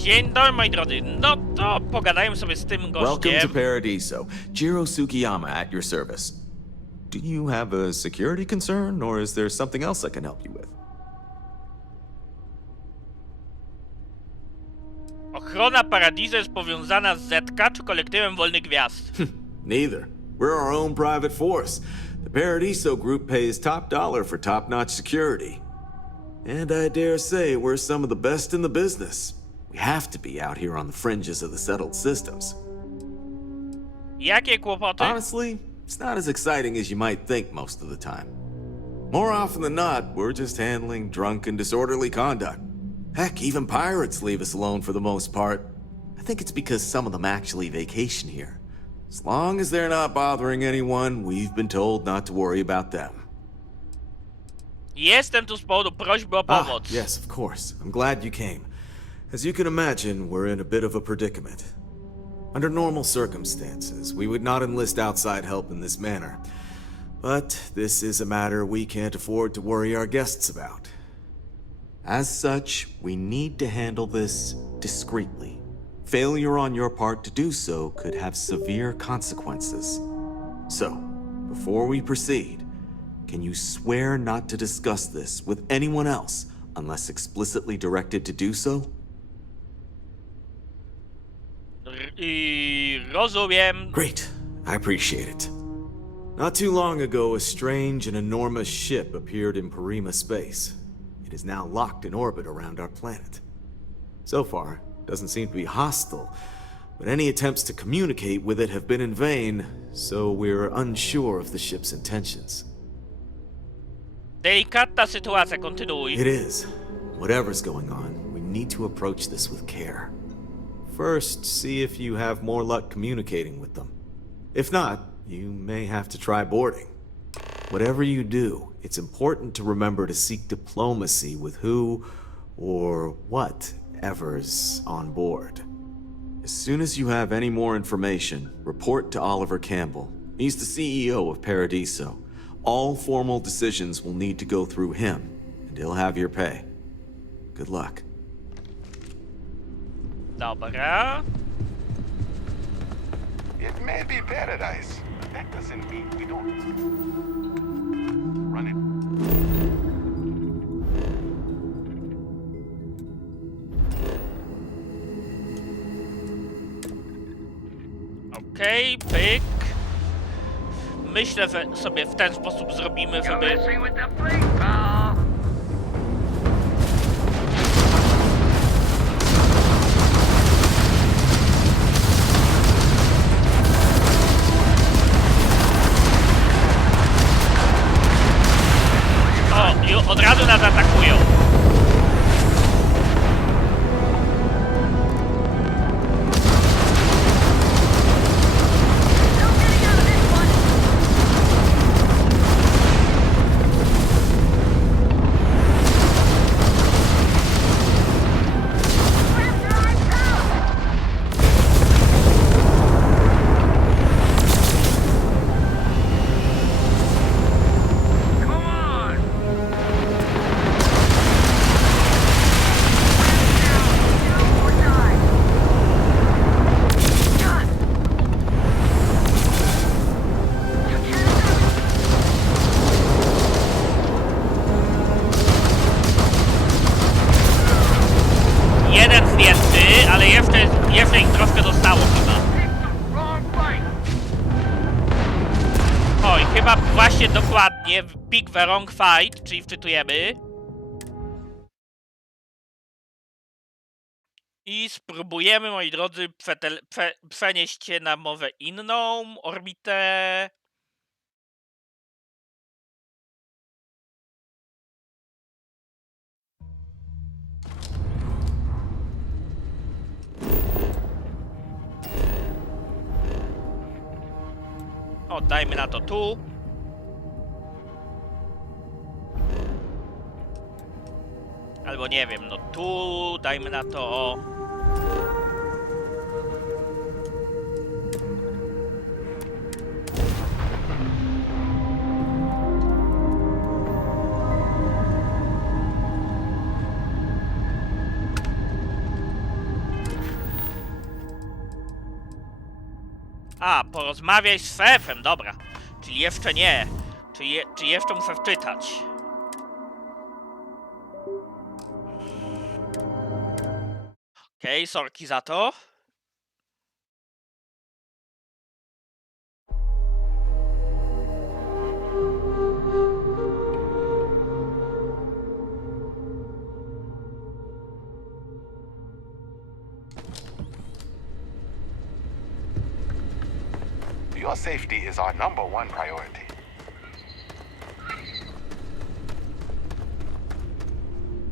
Dzień dobry, moi drodzy. No to pogadajmy sobie z tym Welcome to gościem. Paradiso. Jiro Sukiyama at your service. Do you have a security concern, or is there something else I can help you with? Ochrona Paradiso jest powiązana z ZK czy kolektywem wolnych gwiazd? Neither. We're our own private force. The Paradiso group pays top dollar for top-notch security. And I dare say we're some of the best in the business. We have to be out here on the fringes of the settled systems. Jakie kłopoty? Honestly, it's not as exciting as you might think most of the time. More often than not, we're just handling drunk and disorderly conduct. Heck, even pirates leave us alone for the most part. I think it's because some of them actually vacation here. As long as they're not bothering anyone, we've been told not to worry about them. Jestem tu z powodu prośby o pomoc. Yes, of course. I'm glad you came. As you can imagine, we're in a bit of a predicament. Under normal circumstances, we would not enlist outside help in this manner. But this is a matter we can't afford to worry our guests about. As such, we need to handle this discreetly. Failure on your part to do so could have severe consequences. So, before we proceed, can you swear not to discuss this with anyone else unless explicitly directed to do so? Rozumiem. Great. I appreciate it. Not too long ago, a strange and enormous ship appeared in Parima space. It is now locked in orbit around our planet. So far, it doesn't seem to be hostile, but any attempts to communicate with it have been in vain, so we're unsure of the ship's intentions. Delikatna sytuacja, kontynuuj. It is. Whatever's going on, we need to approach this with care. First, see if you have more luck communicating with them. If not, you may have to try boarding. Whatever you do, it's important to remember to seek diplomacy with who or whatever's on board. As soon as you have any more information, report to Oliver Campbell. He's the CEO of Paradiso. All formal decisions will need to go through him, and he'll have your pay. Good luck. Dobra. It may be paradise, but that doesn't mean we don't run it. Okej, pyk. Myślę, że sobie w ten sposób zrobimy, żeby... O, i od razu nas atakują. Jeden zdjęty, ale jeszcze ich troszkę zostało chyba. Oj, chyba właśnie dokładnie pick the wrong fight, czyli wczytujemy. I spróbujemy, moi drodzy, przenieść się na mowę inną, orbitę. O, dajmy na to tu. Albo nie wiem, no tu, dajmy na to o. A, porozmawiaj z szefem, dobra. Czyli jeszcze nie. Czy jeszcze muszę wczytać? Okej, sorki za to. Your safety is our #1 priority.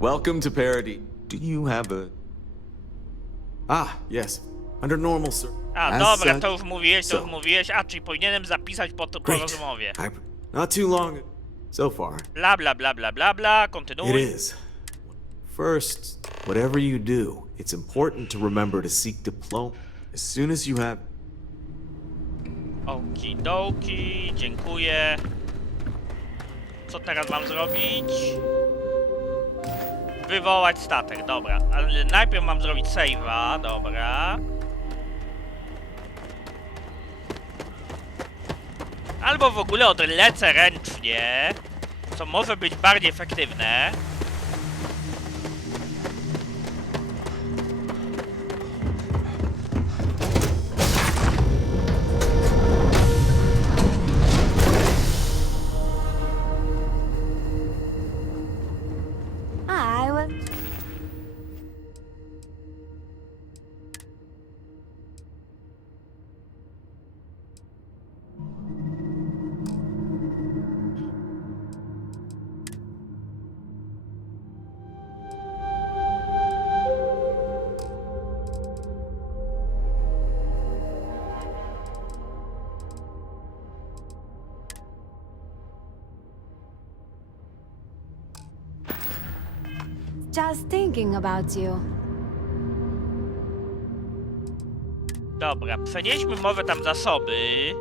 Welcome to Parody. Do you have a... Ah, yes. Under normal A, as dobra, such- to już mówiłeś, so- a czyli powinienem zapisać po Great. rozmowie. Not too long so far. Bla, bla, bla, bla, bla, bla, kontynuuj. It is. First, whatever you do, it's important to remember to seek diplomacy as soon as you have... Okidoki, dziękuję. Co teraz mam zrobić? Wywołać statek, dobra. Ale najpierw mam zrobić save'a, dobra. Albo w ogóle odlecę ręcznie, co może być bardziej efektywne. I was. Just thinking about you. Dobra, przenieśmy może tam zasoby.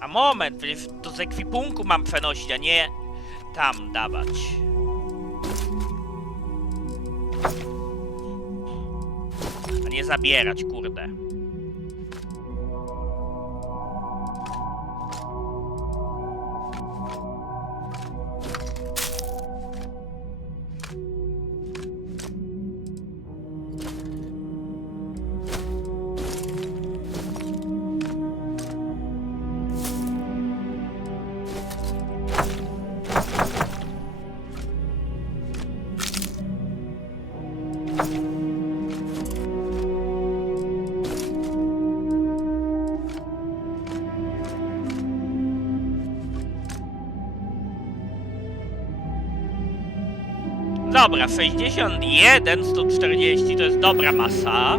A moment, przecież to z ekwipunku mam przenosić, a nie tam dawać. A nie zabierać, kurde. Dobra, 61, 140 to jest dobra masa.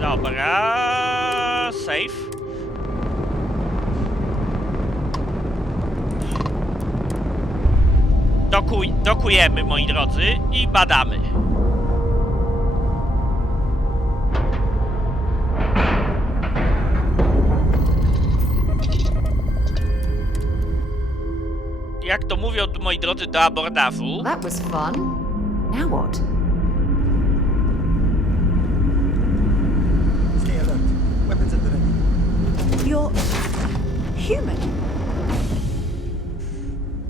Dobra, save. Dokujemy, moi drodzy, i badamy. jak to mówią moi drodzy, do abordażu. That was fun. Now what? Stay alert. Weapons at the ready. You're human.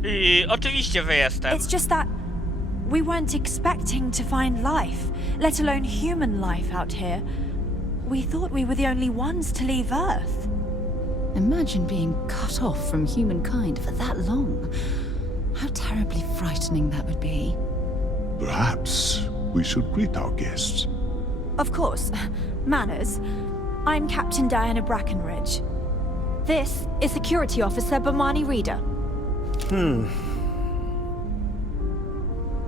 I oczywiście, że jestem. It's just that we weren't expecting to find life, let alone human life out here. We thought we were the only ones to leave Earth. Imagine being cut off from humankind for that long. How terribly frightening that would be. Perhaps we should greet our guests. Of course. Manners. I'm Captain Diana Brackenridge. This is Security Officer Bomani Reader.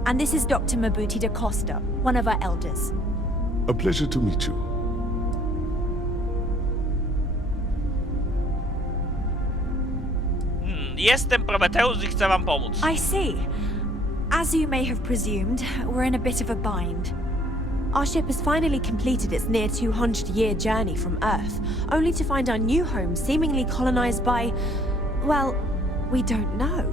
And this is Dr. Mabuti da Costa, one of our elders. A pleasure to meet you. Jestem Prometeusz i chcę wam pomóc. I see. As you may have presumed, we're in a bit of a bind. Our ship has finally completed its near 200-year journey from Earth, only to find our new home seemingly colonized by, well, we don't know.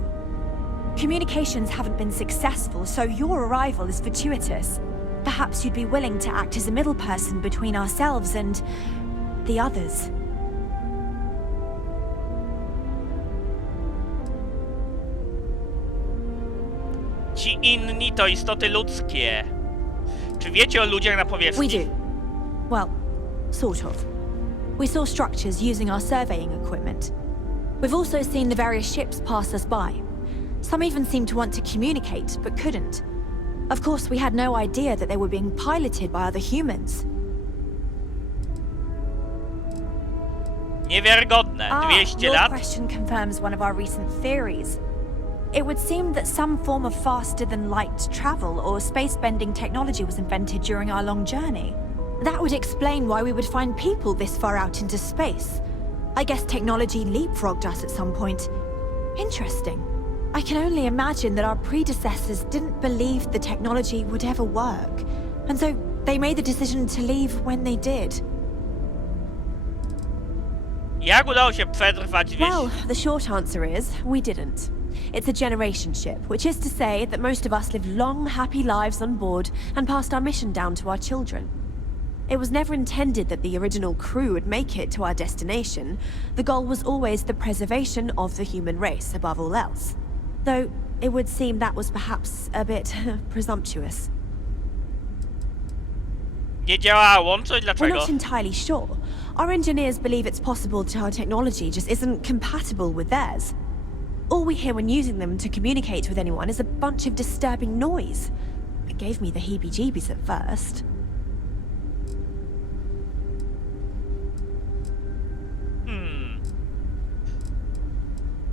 Communications haven't been successful, so your arrival is fortuitous. Perhaps you'd be willing to act as a middle person between ourselves and the others. Ci inni to istoty ludzkie. Czy wiecie o ludziach na powierzchni? We do. Well, sort of. We saw structures using our surveying equipment. We've also seen the various ships pass us by. Some even seemed to want to communicate, but couldn't. Of course, we had no idea that they were being piloted by other humans. Niewiarygodne. 200 your lat? question confirms one of our recent theories. It would seem that some form of faster-than-light travel or space-bending technology was invented during our long journey. That would explain why we would find people this far out into space. I guess technology leapfrogged us at some point. Interesting. I can only imagine that our predecessors didn't believe the technology would ever work, and so they made the decision to leave when they did. Jak udało się przetrwać 200? Well, the short answer is, we didn't. It's a generation ship, which is to say that most of us lived long, happy lives on board and passed our mission down to our children. It was never intended that the original crew would make it to our destination. The goal was always the preservation of the human race above all else. Though it would seem that was perhaps a bit presumptuous. Nie działała łączność? We're Dlaczego? not entirely sure. Our engineers believe it's possible that our technology just isn't compatible with theirs. All we hear when using them to communicate with anyone is a bunch of disturbing noise. It gave me the heebie-jeebies at first.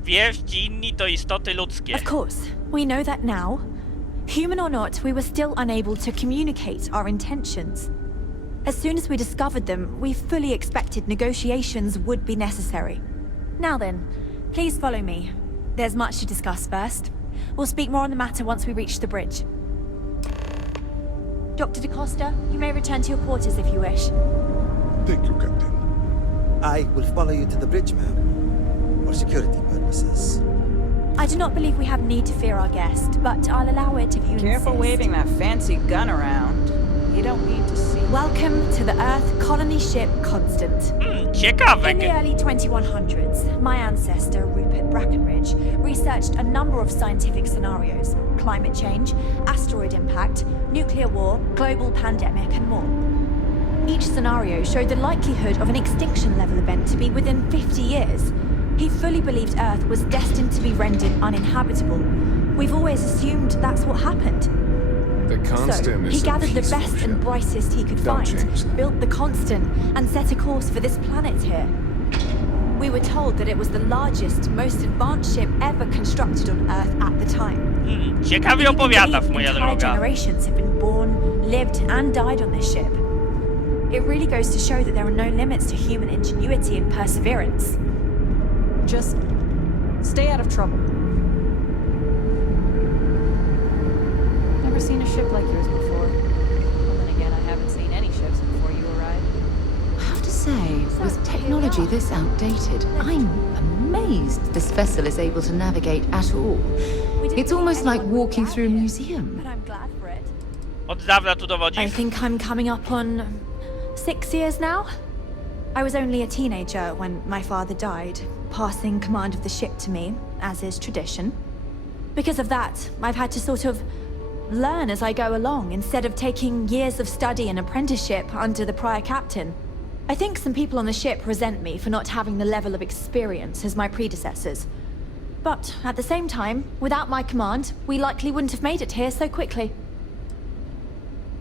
Wieści inni to istoty ludzkie. Of course, we know that now. Human or not, we were still unable to communicate our intentions. As soon as we discovered them, we fully expected negotiations would be necessary. Now then, please follow me. There's much to discuss first. We'll speak more on the matter once we reach the bridge. Dr. DaCosta, you may return to your quarters if you wish. Thank you, Captain. I will follow you to the bridge, ma'am, for security purposes. I do not believe we have need to fear our guest, but I'll allow it if you Careful insist. waving that fancy gun around. You don't need to see. Welcome to the Earth colony ship Constant. Ciekawe. In the early 2100s, my ancestor, Rupert Brackenridge, researched a number of scientific scenarios: climate change, asteroid impact, nuclear war, global pandemic, and more. Each scenario showed the likelihood of an extinction-level event to be within 50 years. He fully believed Earth was destined to be rendered uninhabitable. We've always assumed that's what happened. The Constant So, he is a gathered the peaceful best ship. and brightest he could Don't find, change that. built the Constant, and set a course for this planet here. We were told that it was the largest, most advanced ship ever constructed on Earth at the time. Ciekawie You can opowiadasz, believe moja entire droga. generations have been born, lived, and died on this ship. It really goes to show that there are no limits to human ingenuity and perseverance. Just stay out of trouble. Never seen a ship like yours before. Well, then again, I haven't seen any ships before you arrived. I have to say, with technology this outdated, I'm amazed this vessel is able to navigate at all. It's almost like walking through a museum. But I'm glad for it. Od dawna tu dowodzi. I think I'm coming up on 6 years now. I was only a teenager when my father died, passing command of the ship to me, as is tradition. Because of that, I've had to sort of learn as I go along, instead of taking years of study and apprenticeship under the prior captain. I think some people on the ship resent me for not having the level of experience as my predecessors. But at the same time, without my command, we likely wouldn't have made it here so quickly.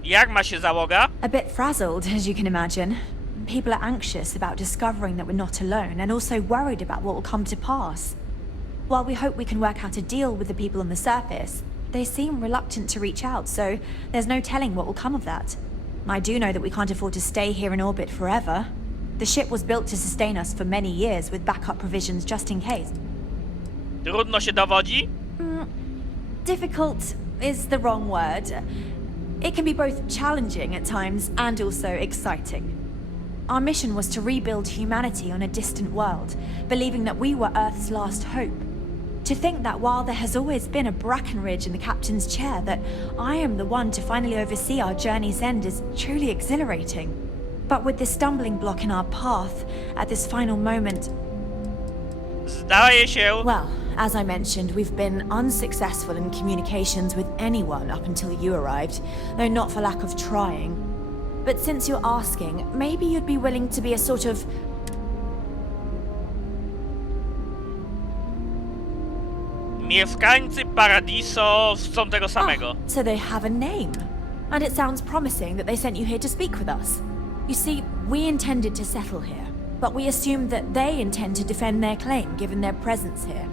Jak ma się załoga? A bit frazzled, as you can imagine. People are anxious about discovering that we're not alone, and also worried about what will come to pass. While we hope we can work out a deal with the people on the surface, they seem reluctant to reach out, so there's no telling what will come of that. I do know that we can't afford to stay here in orbit forever. The ship was built to sustain us for many years, with backup provisions just in case. Trudno się dowodzi? Difficult is the wrong word. It can be both challenging at times and also exciting. Our mission was to rebuild humanity on a distant world, believing that we were Earth's last hope. To think that while there has always been a Brackenridge in the captain's chair, that I am the one to finally oversee our journey's end is truly exhilarating. But with this stumbling block in our path, at this final moment, Zdaje się... well, as I mentioned, we've been unsuccessful in communications with anyone up until you arrived, though not for lack of trying. But since you're asking, maybe you'd be willing to be a sort of... Mieszkańcy Paradiso chcą tego samego. So they have a name. And it sounds promising that they sent you here to speak with us. You see, we intended to settle here, but we assumed that they intend to defend their claim given their presence here.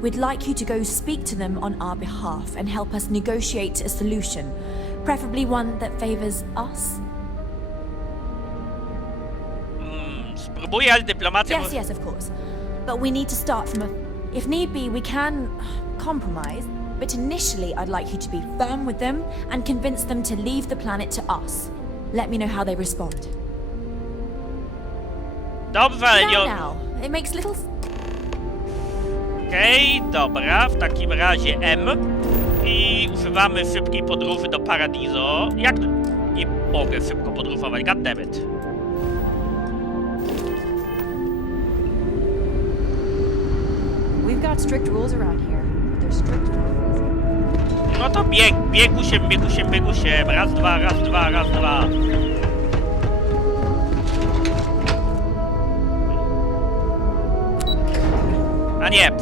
We'd like you to go speak to them on our behalf and help us negotiate a solution, preferably one that favors us. Spróbuję, ale dyplomacja... Yes, of course. But we need to start from a... If need be, we can compromise, but initially I'd like you to be firm with them and convince them to leave the planet to us. Let me know how they respond. Dobrze, ale nie... Now. It makes little... Okej, dobra, w takim razie M. I używamy szybkiej podróży do Paradiso. Jak... Nie mogę szybko podróżować, goddammit. We've got strict rules around here. They're strict for a reason. No to biegu się. Raz, dwa. A nie,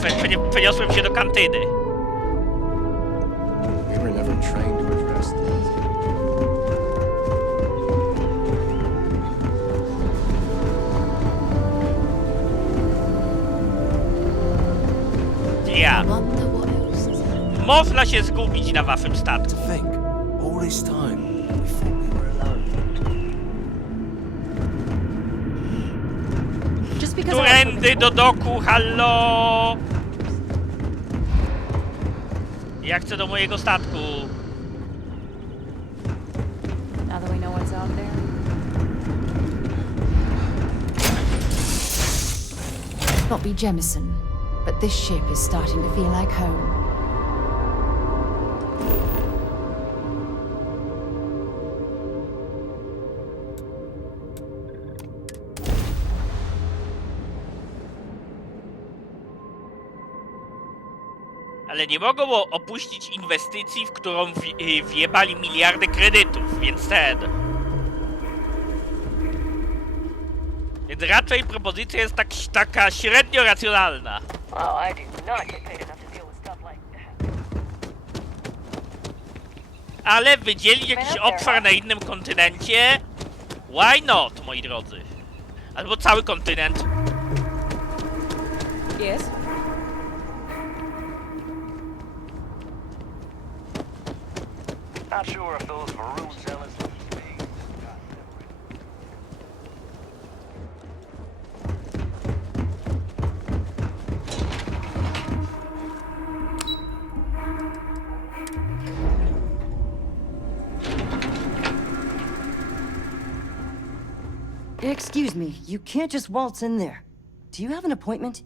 przeniosłem się do kantyny. We were never trained to address things. Ja. Można się zgubić na waszym statku. Think, all this time, we thought we were alone. Just because Którędy do doku, hallo! Ja chcę do mojego statku. Now that we know what's out there. Not be Jemison, but this ship is starting to feel like home. Ale nie mogą opuścić inwestycji, w którą wjebali miliardy kredytów, więc Więc raczej propozycja jest taka średnio racjonalna. Ale wydzielić jakiś obszar na innym kontynencie? Why not, moi drodzy? Albo cały kontynent. Yes. Not sure if those maroon zealots would be. Excuse me, you can't just waltz in there. Do you have an appointment?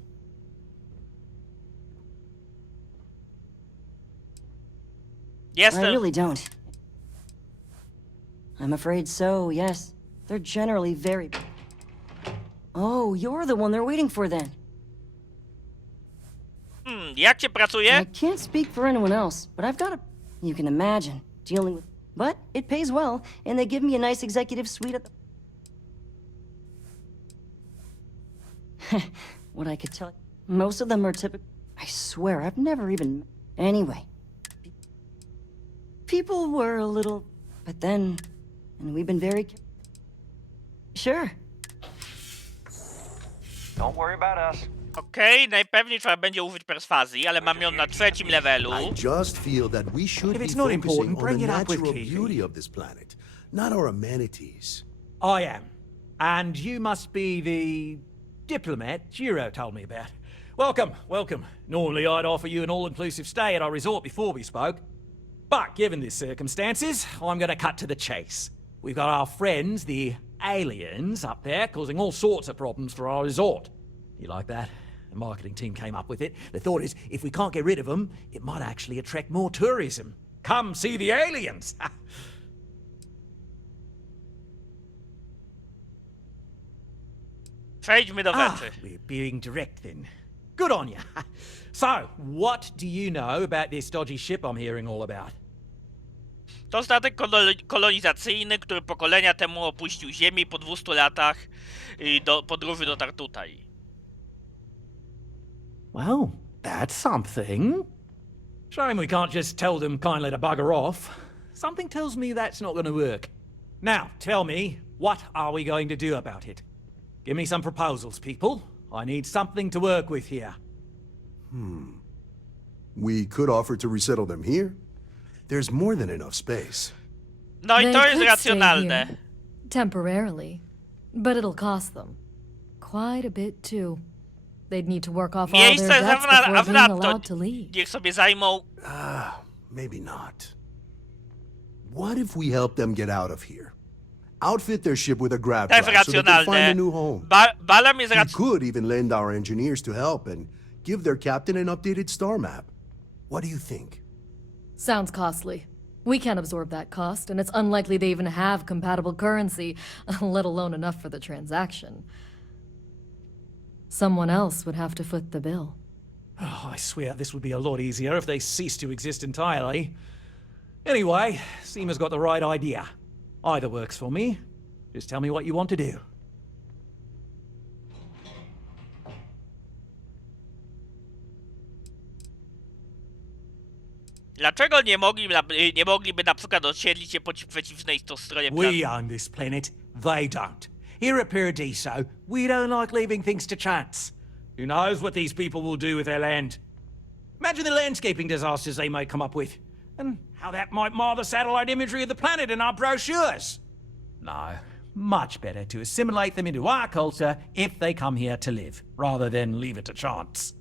Yes, I really don't. I'm afraid so, yes. They're generally very... Oh, you're the one they're waiting for then. Jak cię pracuje? I can't speak for anyone else, but I've got a... You can imagine, dealing with... But it pays well, and they give me a nice executive suite at the... What I could tell... Most of them are typical... I swear, I've never even... Anyway. People were a little... But then... And we've been very... Sure. Don't worry about us. Okej, najpewniej trzeba będzie użyć perswazji, ale mam ją na 3. levelu. I just feel that we should If be it's not focusing important, on bring the it up with natural Kiwi. beauty of this planet, not our amenities. I am. And you must be the diplomat Jiro told me about. Welcome, welcome. Normally I'd offer you an all-inclusive stay at our resort before we spoke. But given the circumstances, I'm going to cut to the chase. We've got our friends, the aliens, up there, causing all sorts of problems for our resort. You like that? The marketing team came up with it. The thought is, if we can't get rid of them, it might actually attract more tourism. Come see the aliens! Przejdźmy do rzeczy. We're being direct then. Good on you. So, what do you know about this dodgy ship I'm hearing all about? To statek kolonizacyjny, który pokolenia temu opuścił Ziemię i po 200 latach podróży dotarł tutaj. Well, that's something. Shame we can't just tell them kindly to bugger off. Something tells me that's not going to work. Now, tell me, what are we going to do about it? Give me some proposals, people. I need something to work with here. We could offer to resettle them here. There's more than enough space. No i They to jest could stay racjonalne. here, temporarily, but it'll cost them quite a bit too. They'd need to work off all Miejsce their debts before being Awrato. allowed to leave. Niech sobie zajmą. Maybe not. What if we help them get out of here? Outfit their ship with a grab To jest drive so they can find a racjonalne. new home. Balam jest We racjonalny. could even lend our engineers to help and give their captain an updated star map. What do you think? Sounds costly. We can't absorb that cost, and it's unlikely they even have compatible currency, let alone enough for the transaction. Someone else would have to foot the bill. Oh, I swear this would be a lot easier if they ceased to exist entirely. Anyway, Seema's got the right idea. Either works for me. Just tell me what you want to do. Dlaczego nie mogliby na przykład osiedlić się po przeciwnej stronie We own this planet, they don't. Here at Paradiso, we don't like leaving things to chance. Who knows what these people will do with their land? Imagine the landscaping disasters they may come up with, and how that might mar the satellite imagery of the planet in our brochures. No, much better to assimilate them into our culture if they come here to live, rather than leave it to chance.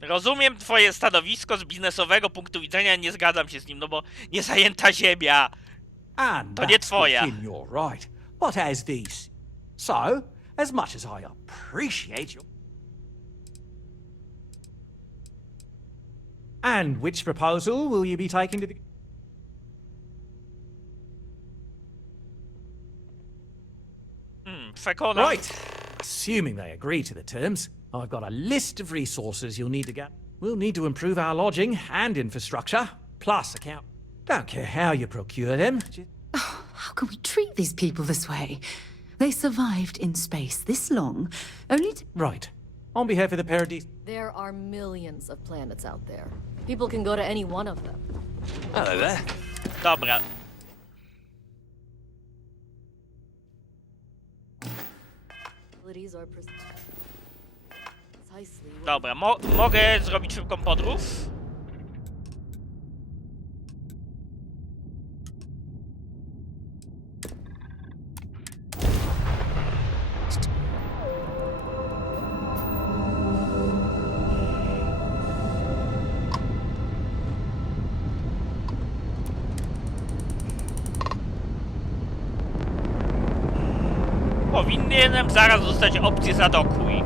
Rozumiem twoje stanowisko z biznesowego punktu widzenia, nie zgadzam się z nim, no bo niezajęta ziemia. And To nie that's twoja. within your right. But as these... So, as much as I appreciate your... And which proposal will you be taking to the... Przekonam. Right. Assuming they agree to the terms, I've got a list of resources you'll need to get. We'll need to improve our lodging and infrastructure, plus account. Don't care how you procure them. How can we treat these people this way? They survived in space this long, only to... Right. On behalf of the Paradise... There are millions of planets out there. People can go to any one of them. Hello there. Dobra. Abilities are precisely what- Dobra, mogę zrobić szybką podróż? Powinienem zaraz dostać opcję zadokuj.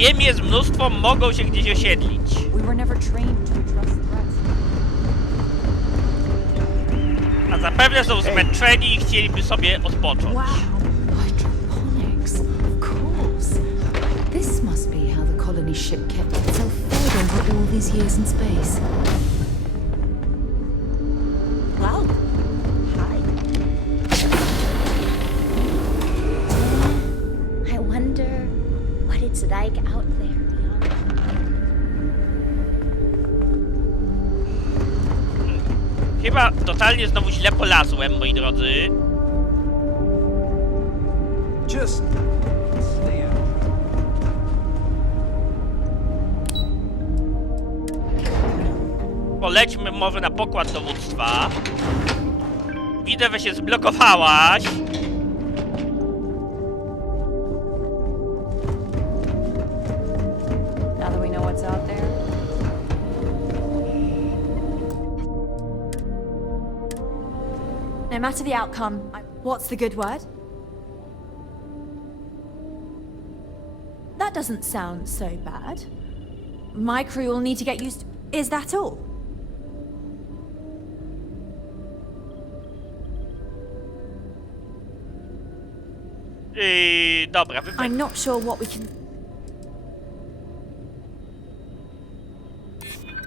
Ziem jest mnóstwo, mogą się gdzieś osiedlić. We were never trained to address threats. A zapewne są zmęczeni i chcieliby sobie odpocząć. Wow, hydroponics, of course. This must be how the colony ship kept itself fed over all these years in space. Well, hi. I wonder what it's like out there beyond. Chyba totalnie znowu źle polazłem, moi drodzy. Just stay out. Polećmy może na pokład dowództwa. Widzę, że się zblokowałaś. Now that we know what's out there. No matter the outcome, what's the good word? That doesn't sound so bad. My crew will need to get used to... Is that all? Dobra, I'm not sure what we can...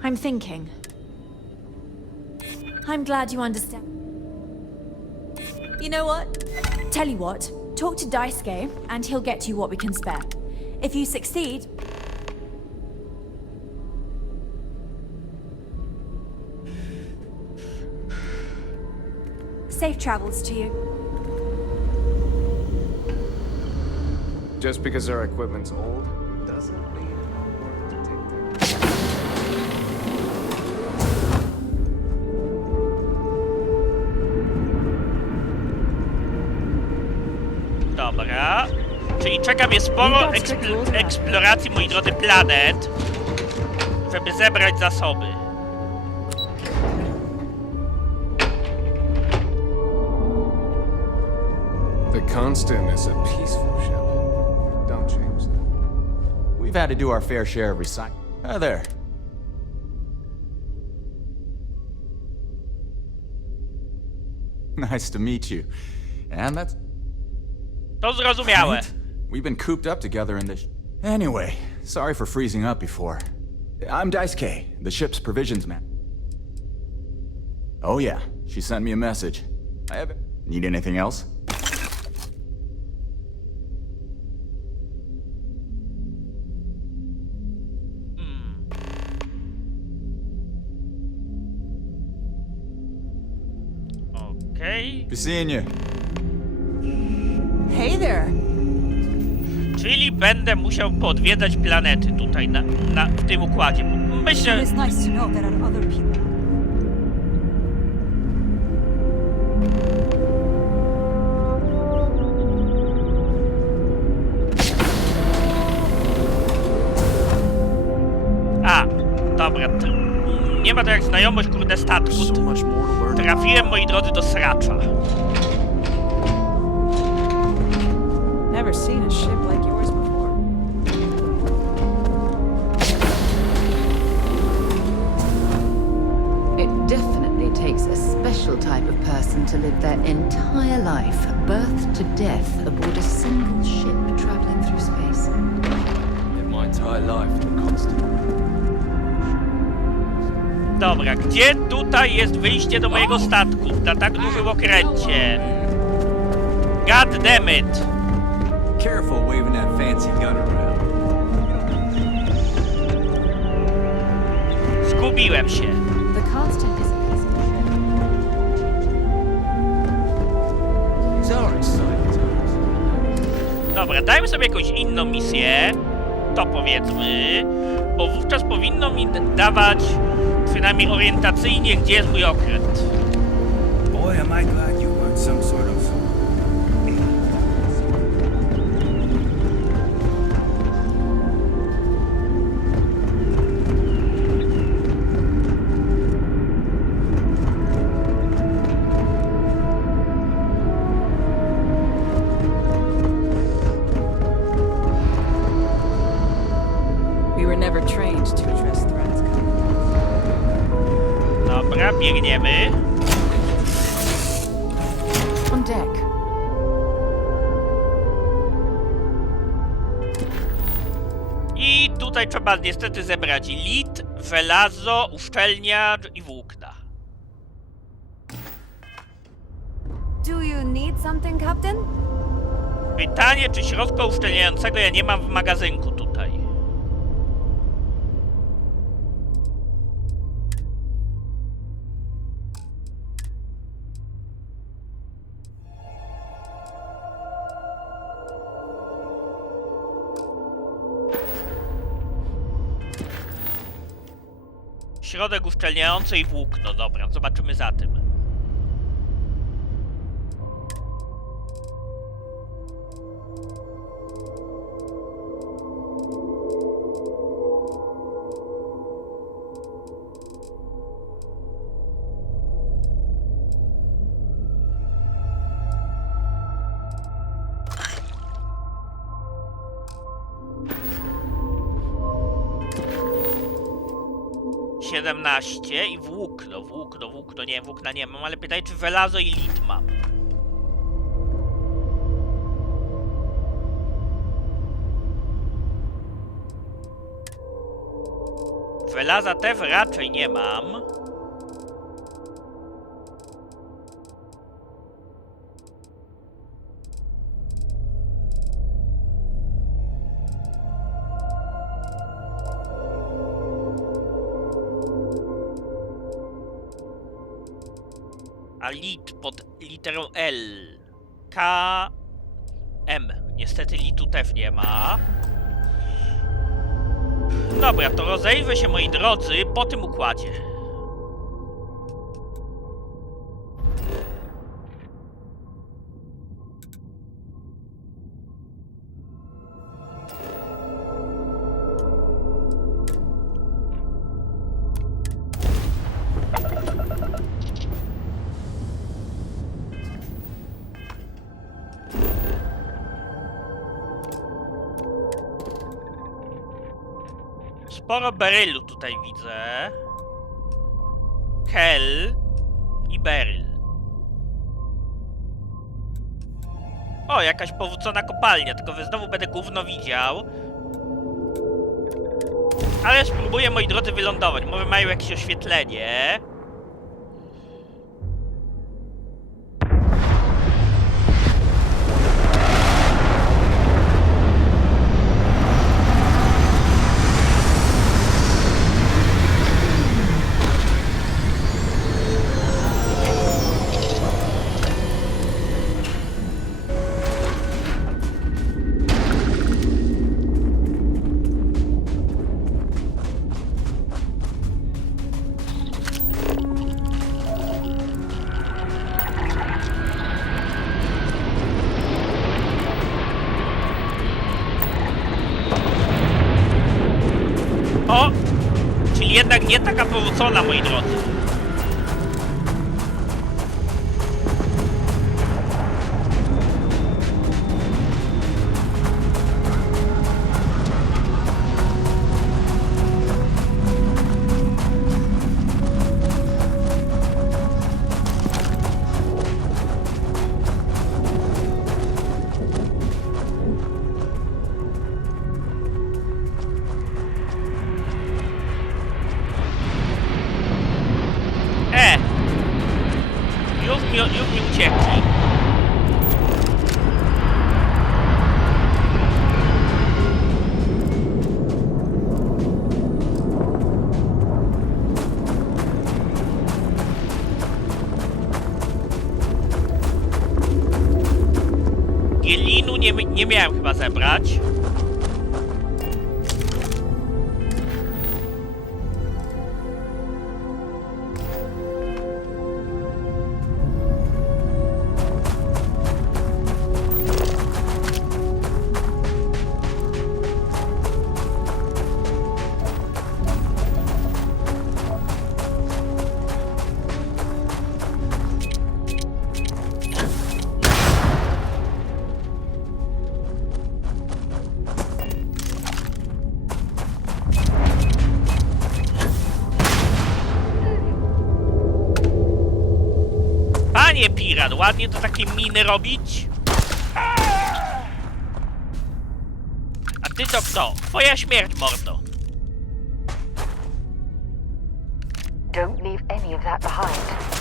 I'm thinking. I'm glad you understand. You know what? Tell you what, talk to Daisuke and he'll get you what we can spare. If you succeed... Safe travels to you. Just because our equipment's old doesn't mean we're to take them. Dobra. Czyli czeka mnie sporo eksploracji, moi drodzy, planet, żeby zebrać zasoby. The Constant is a peaceful ship. Don't change that. We've had to do our fair share of recycling. There. Nice to meet you. And that's... To zrozumiałe. Right? We've been cooped up together in this... Anyway, sorry for freezing up before. I'm Daisuke, the ship's provisions man. Oh yeah, she sent me a message. I haven't... Need anything else? Okej. Be seeing you. Hey there. Czyli będę musiał podwiedzać planety tutaj w tym układzie. Myślę... It's nice to know there are other people. A, dobra. Nie ma to jak znajomość, kurde, statku. Trafiłem, moi drodzy, do sracza. Never seen a ship like yours before. It definitely takes a special type of person to live their entire life, birth to death, aboard a single ship traveling through space. In my entire life, the Constant. Dobra, gdzie tutaj jest wyjście do mojego statku na tak dużym okręcie? God damn it! Careful waving that fancy gun around. Zgubiłem się. The dajmy sobie jakąś inną misję, to powiedzmy, bo wówczas powinno mi dawać przynajmniej orientacyjnie, gdzie jest mój okręt. Boy, am I glad you weren't some sort of... We were never trained to address threats. Dobra, biegniemy. On deck. I tutaj trzeba niestety zebrać lit, żelazo, uszczelniacz i włókna. Do you need something, Captain? Pytanie, czy środka uszczelniającego ja nie mam w magazynku tutaj. Środek uszczelniający i włókno. Dobra, zobaczymy za tym. I włókno, nie, włókna nie mam, ale pytaj, czy żelazo i lit mam. Żelaza też raczej nie mam. A lit pod literą L. K. M. Niestety litu też nie ma. Dobra, to rozejrzę się, moi drodzy, po tym układzie. Sporo berylu tutaj widzę. Kel i beryl. O, jakaś powrócona kopalnia, tylko że znowu będę gówno widział. Ale spróbuję, moi drodzy, wylądować. Może mają jakieś oświetlenie. O! Czyli jednak nie taka powrócona, moi drodzy. Już mi uciekli. Gielinu nie miałem chyba zebrać. Panie pirat, ładnie to takie miny robić. A ty to kto? Twoja śmierć, mordo. Don't leave any of that behind.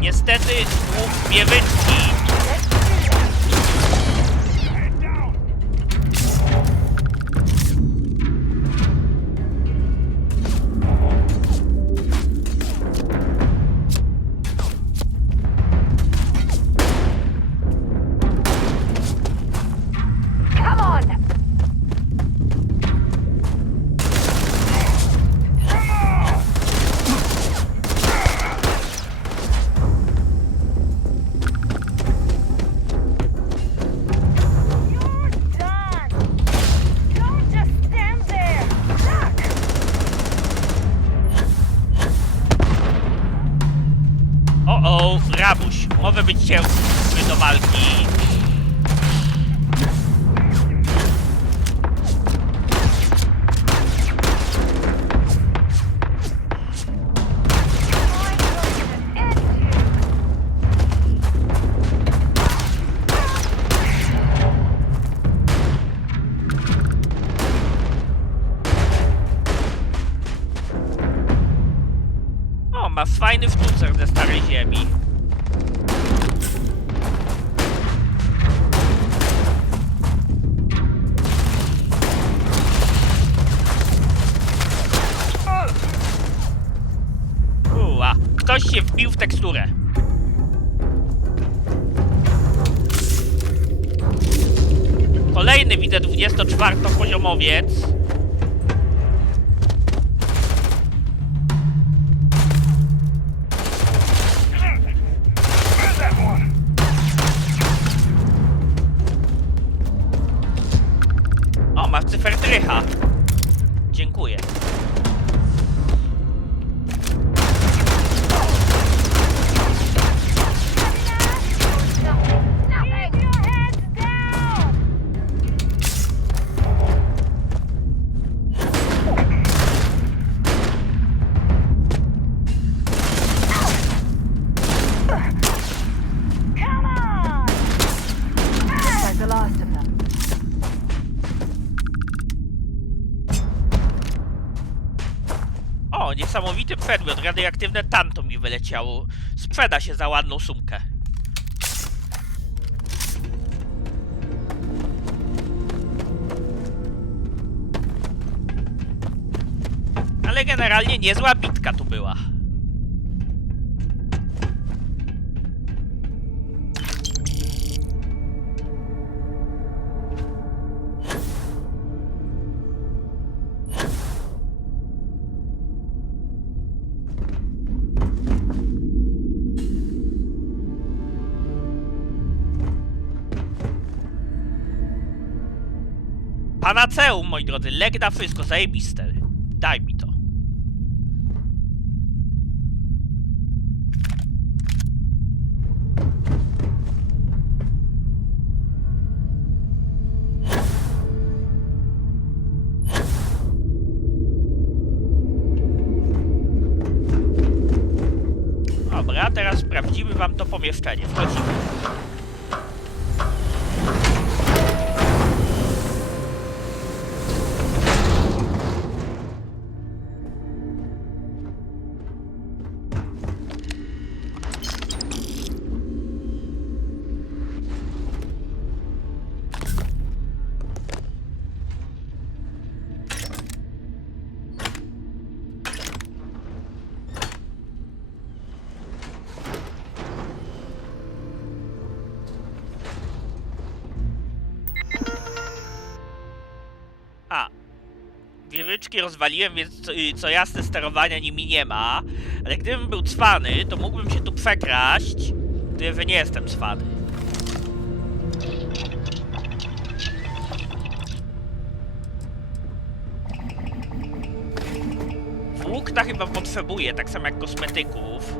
Niestety dwóch mnie wytki. O, rabuś, może być cięższy do walki. O, ma fajny wtórcek ze starej ziemi. Ktoś się wbił w teksturę. Kolejny widzę 24-poziomowiec. O, masz cyferdrycha. Dziękuję. O, niesamowity przedmiot, radioaktywne tanto mi wyleciało. Sprzeda się za ładną sumkę. Ale generalnie niezła bitka tu była. Panaceum, moi drodzy, lek na wszystko, zajebiste. Daj mi to. sprawdzimy wam to pomieszczenie. Wchodzimy. Wieżyczki rozwaliłem, więc co jasne sterowania nimi nie ma. Ale gdybym był cwany, to mógłbym się tu przekraść. Tyle, że nie jestem cwany. Włókna chyba potrzebuję, tak samo jak kosmetyków.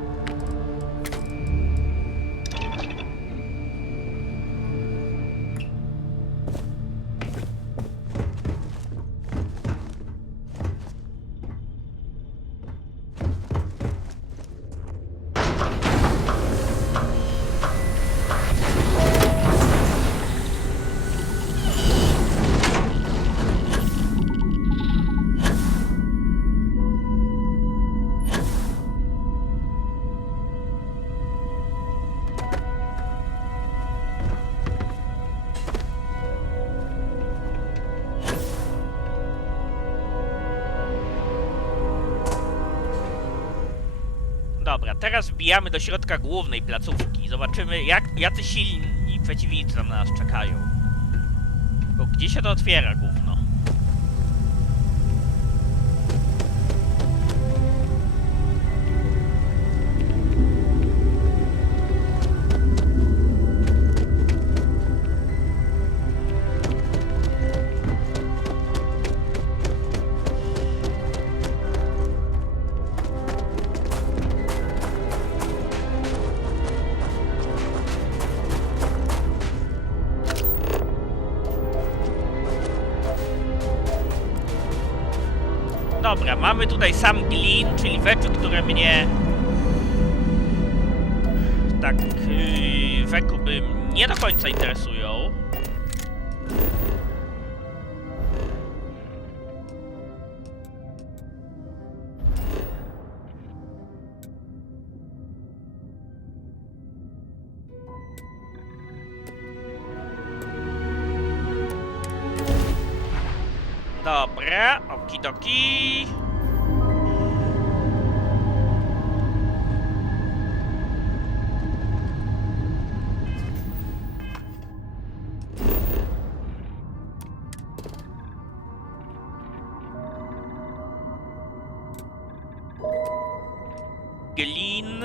Dobra, teraz wbijamy do środka głównej placówki. Zobaczymy, jacy silni przeciwnicy tam na nas czekają. Bo gdzie się to otwiera, gówno? Dobra, mamy tutaj sam glin, czyli rzeczy, które mnie tak rzekłbym nie do końca interesują. Dobra, okidoki. Glin,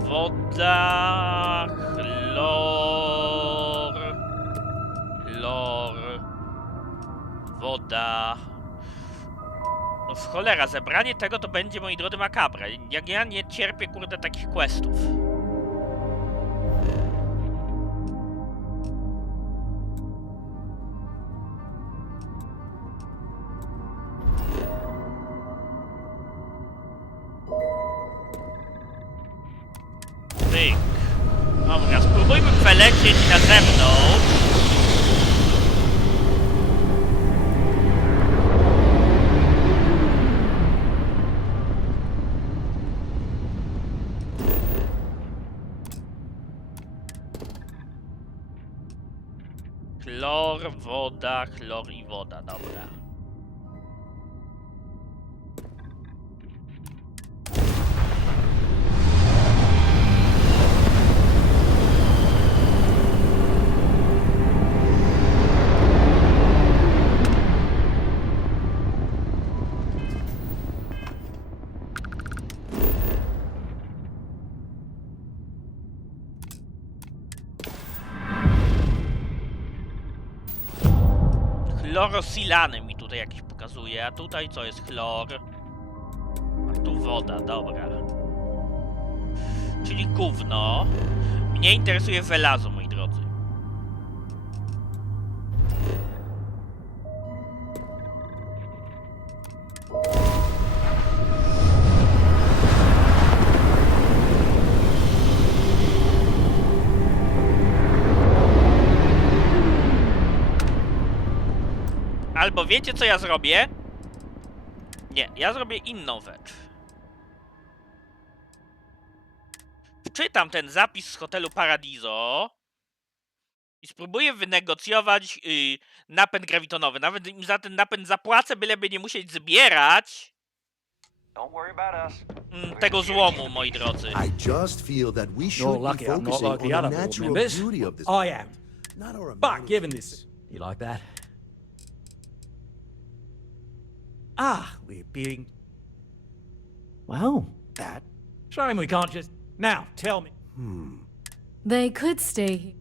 woda, chlor, woda. No w cholera, zebranie tego to będzie, moi drodzy, makabre. Jak ja nie cierpię, kurde, takich questów. Tyk. Dobra, spróbujmy przelecieć na zewnątrz. Chlor i woda, dobra. Chlorosilany mi tutaj jakiś pokazuje, a tutaj co jest chlor? A tu woda, dobra. Czyli gówno. Mnie interesuje żelazo, moi drodzy. Albo wiecie, co ja zrobię? Nie, ja zrobię inną rzecz. Wczytam ten zapis z hotelu Paradiso i spróbuję wynegocjować napęd grawitonowy. Nawet im za ten napęd zapłacę, byleby nie musieć zbierać tego złomu, moi drodzy. I just feel that we should be lucky I'm not focusing like the on other the board natural members. beauty of this. I am. Not our But given this... You like that? We're being... Well, that... Shame we can't just... Now, tell me. They could stay here.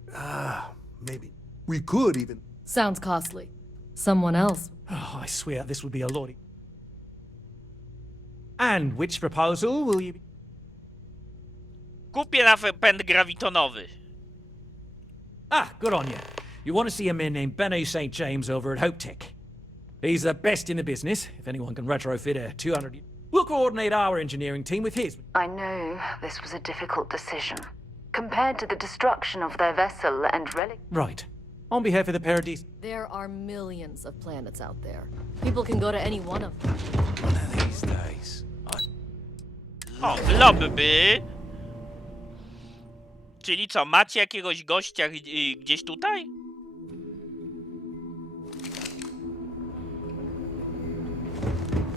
Maybe. We could even... Sounds costly. Someone else. Oh, I swear this would be a lot. And which proposal will you... Kupię napęd grawitonowy. Good on you. You want to see a man named Benny St. James over at Hope Tech. He's the best in the business. If anyone can retrofit a 200... We'll coordinate our engineering team with his. I know this was a difficult decision. Compared to the destruction of their vessel and relic... Right. On behalf of the Paradise... There are millions of planets out there. People can go to any one of them. One of these days. O, lobby. Czyli co, macie jakiegoś gościa gdzieś tutaj?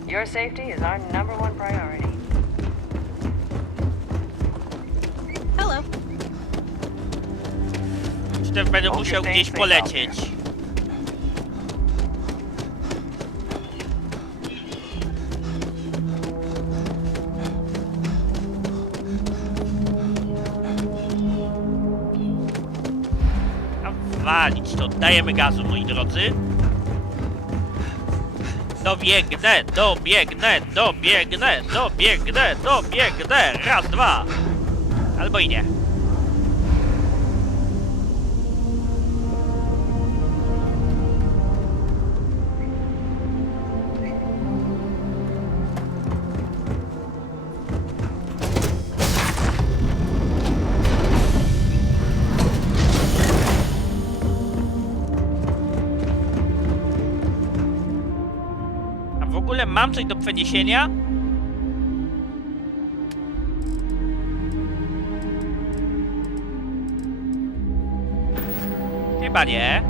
Your safety is our #1 priority. Hello. Czy też będę musiał gdzieś polecieć? Walić to, dajemy gazu, moi drodzy. Dobiegnę, dobiegnę, dobiegnę, dobiegnę, dobiegnę. Raz, dwa. Albo i nie. W ogóle mam coś do przeniesienia? Chyba nie.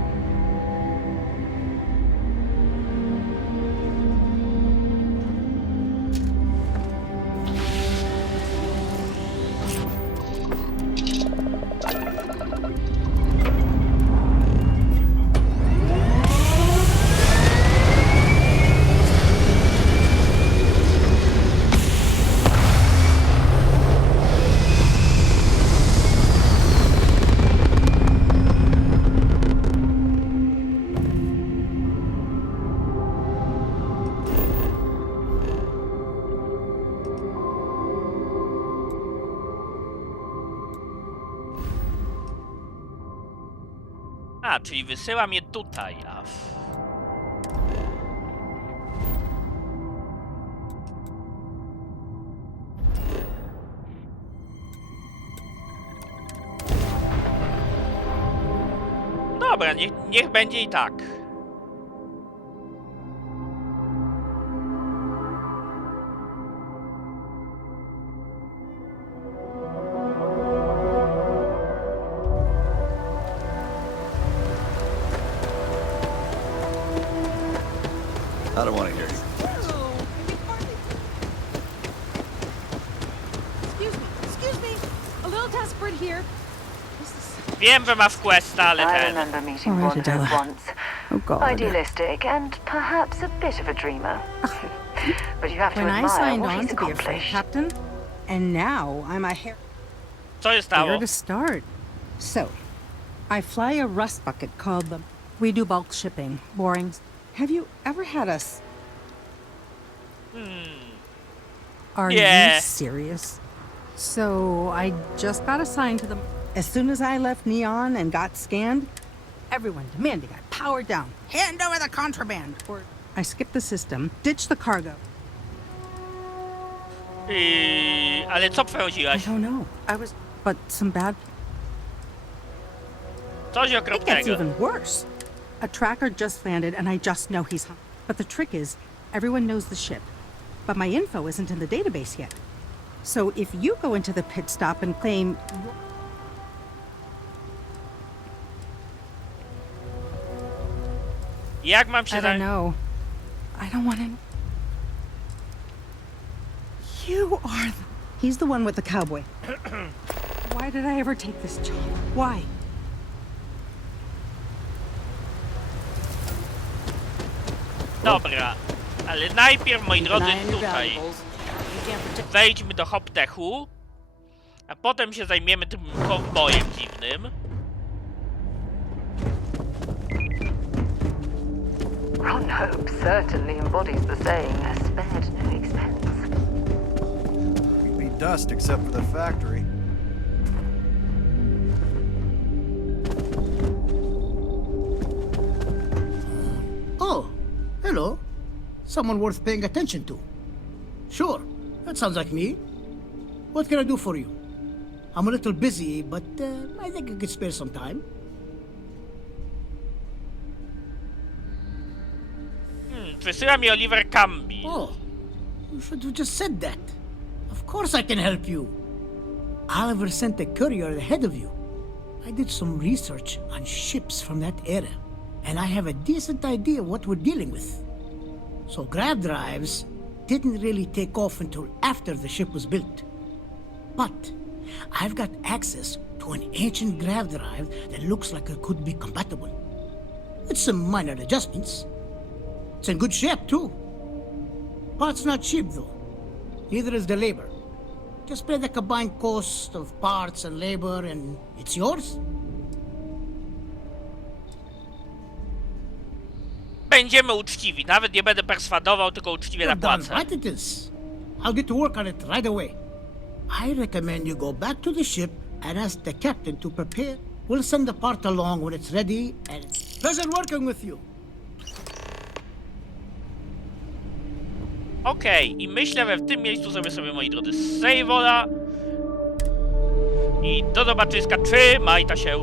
Czyli wysyłam je tutaj, Dobra, niech będzie i tak. I don't want to hear you. Excuse me. A little desperate here. Wiem, że ma w questa, ale I ten... remember meeting Wanda once. Oh God. Idealistic and perhaps a bit of a dreamer. But you have to When I admire signed what on he's to be a flight accomplished. captain, and now I'm a hair. Co się stało? Where to start? So, I fly a rust bucket called the... We do bulk shipping. Boring. Have you ever had us? Are you serious? So, I just got assigned to them. As soon as I left Neon and got scanned, everyone demanding I power down. Hand over the contraband! Or I skipped the system, ditched the cargo. Ale co I przechodziłaś? don't know. I was... But some bad... Coś It gets okropnego. even worse. A tracker just landed and I just know he's home. But the trick is, everyone knows the ship. But my info isn't in the database yet. So if you go into the pit stop and claim... Jak mam się I don't know. I don't want to... You are... He's the one with the cowboy. Why did I ever take this job? Why? Dobra, ale najpierw, moi drodzy, tutaj wejdźmy do Hoptechu, a potem się zajmiemy tym kowbojem dziwnym. Ron Hope certainly embodies the saying, spared no expense. We'd be dust except for the factory. Oh, hello. Someone worth paying attention to. Sure, that sounds like me. What can I do for you? I'm a little busy, but I think I could spare some time. Wysyła mi Oliver Camby. Oh, you should have just said that. Of course I can help you. Oliver sent a courier ahead of you. I did some research on ships from that era, and I have a decent idea what we're dealing with. So grav drives didn't really take off until after the ship was built. But I've got access to an ancient grav drive that looks like it could be compatible. With some minor adjustments. It's in good shape, too. Parts not cheap, though. Neither is the labor. Just pay the combined cost of parts and labor, and it's yours. Będziemy uczciwi. Nawet nie będę perswadował, tylko uczciwie zapłacę. Right it is. I'll get to work on it right away. I recommend you go back to the ship and ask the captain to prepare. We'll send the part along when it's ready, and pleasure working with you. Okej, i myślę, że w tym miejscu sobie, moi drodzy, save'ola. I do zobaczyska, trzymajcie się.